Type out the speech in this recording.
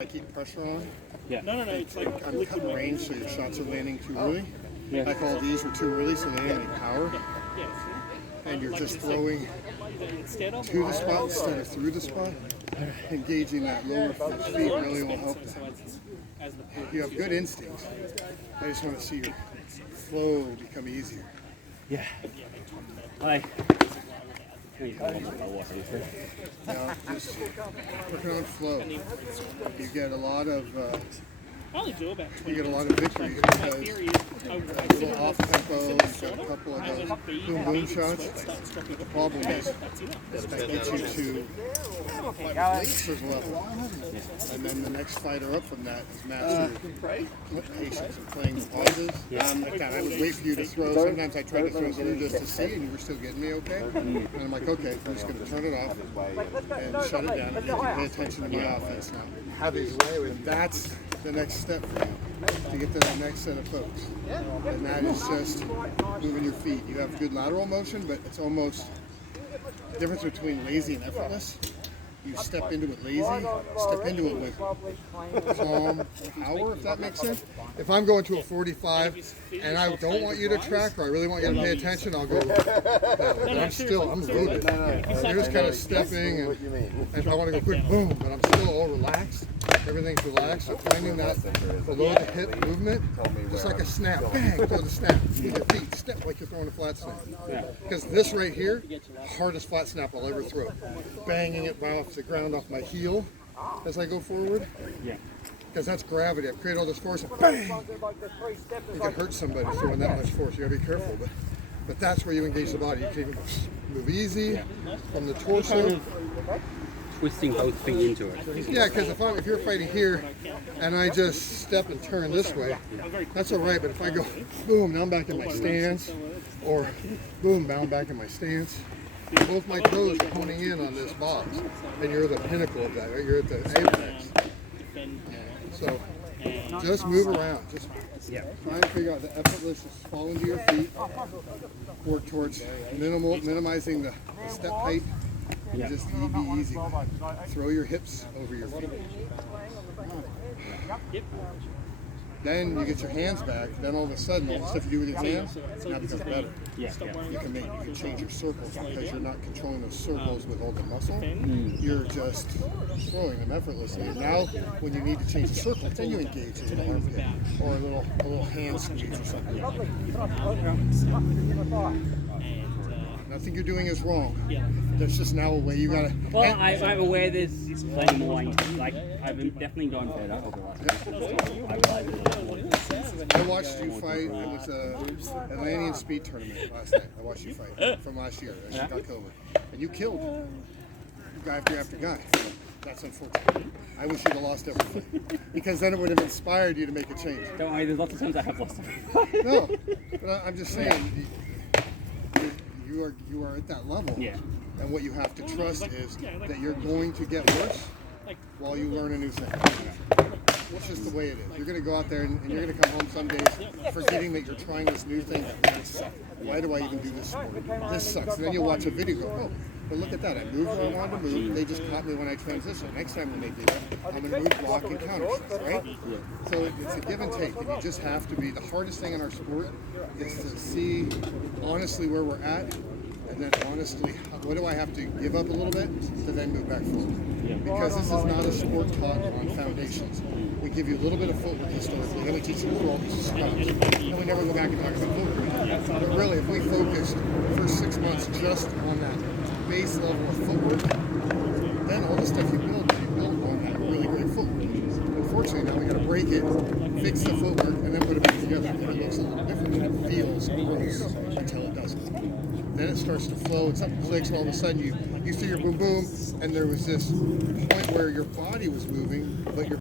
I keep pressure on. Yeah. No, it's like I'm cutting range, so your shots are landing too early. Yeah. Like all these are too early, so they don't have any power. And you're just throwing to the spot instead of through the spot. Engaging that lower feet really will help them. You have good instincts. I just want to see your flow become easier. Yeah. Hi. Now, just working on flow. You get a lot of victories because a little off tempo. You've got a couple of those boom boom shots. The problem is that gets you to master's level, and then the next fighter up from that is master patience and playing the pauses. Like that. I would wait for you to throw. Sometimes I try to throw through just to see, and you were still getting me okay. And I'm like, okay, I'm just going to turn it off and shut it down, and you can pay attention to my offense now. And that's the next step for you to get to that next set of folks. And that is just moving your feet. You have good lateral motion, but it's almost the difference between lazy and effortless. You step into it lazy, step into it with calm power, if that makes sense. If I'm going to a 45 and I don't want you to track, or I really want you to pay attention, I'll go that way. But I'm loaded. You're just kind of stepping, and if I want to go quick, boom, but I'm still all relaxed. Everything's relaxed. So finding that below the hip movement, just like a snap, bang, throw the snap. With your feet, step like you're throwing a flat snap. Because this right here, hardest flat snap I'll ever throw. Banging it off the ground off my heel as I go forward. Yeah. Because that's gravity. I've created all this force, and bang! You can hurt somebody throwing that much force. You gotta be careful. But that's where you engage the body. You can move easy from the torso. Twisting both feet into it. Yeah, because if you're fighting here and I just step and turn this way, that's all right. But if I go boom, now I'm back in my stance, or boom, now I'm back in my stance. Both my toes are honing in on this box, and you're the pinnacle of that. Right? You're at the apex. So just move around. Just try and figure out the effortless. Just fall into your feet. Work towards minimizing the step height. And just be easy. Throw your hips over your feet. Then you get your hands back. Then all of a sudden, all the stuff you do with your hands now becomes better. You can change your circles because you're not controlling those circles with all the muscle. You're just throwing them effortlessly. And now, when you need to change the circle, then you engage in an armpit or a little hand squeeze or something. Nothing you're doing is wrong. There's just now a way you gotta. Well, I'm aware there's plenty more. Like I've been definitely gone better over the last. I watched you fight. It was a Atlantean speed tournament last night. I watched you fight from last year, October, and you killed guy after guy. That's unfortunate. I wish you'd have lost everything because then it would have inspired you to make a change. Don't worry, there's lots of times I have lost. No, but I'm just saying. You are at that level, and what you have to trust is that you're going to get worse while you learn a new thing. It's just the way it is. You're going to go out there and you're going to come home some days forgetting that you're trying this new thing. Why do I even do this sport? This sucks. And then you'll watch a video and go, oh, but look at that. I moved where I wanted to move. They just caught me when I transitioned. Next time when they do that, I'm going to move, block, and counter, right? So it's a give and take. And you just have to be, the hardest thing in our sport is to see honestly where we're at, and then honestly, what do I have to give up a little bit to then move back forward? Because this is not a sport taught on foundations. We give you a little bit of footwork historically, then we teach you all these scrubs. And we never go back and talk about footwork. But really, if we focused the first 6 months just on that base level of footwork, then all the stuff you build on that really great footwork. Unfortunately, now we got to break it, fix the footwork, and then put it back together. And it looks a little different, and it feels gross until it doesn't. Then it starts to flow, and something clicks, and all of a sudden you see your boom boom, and there was this point where your body was moving, but your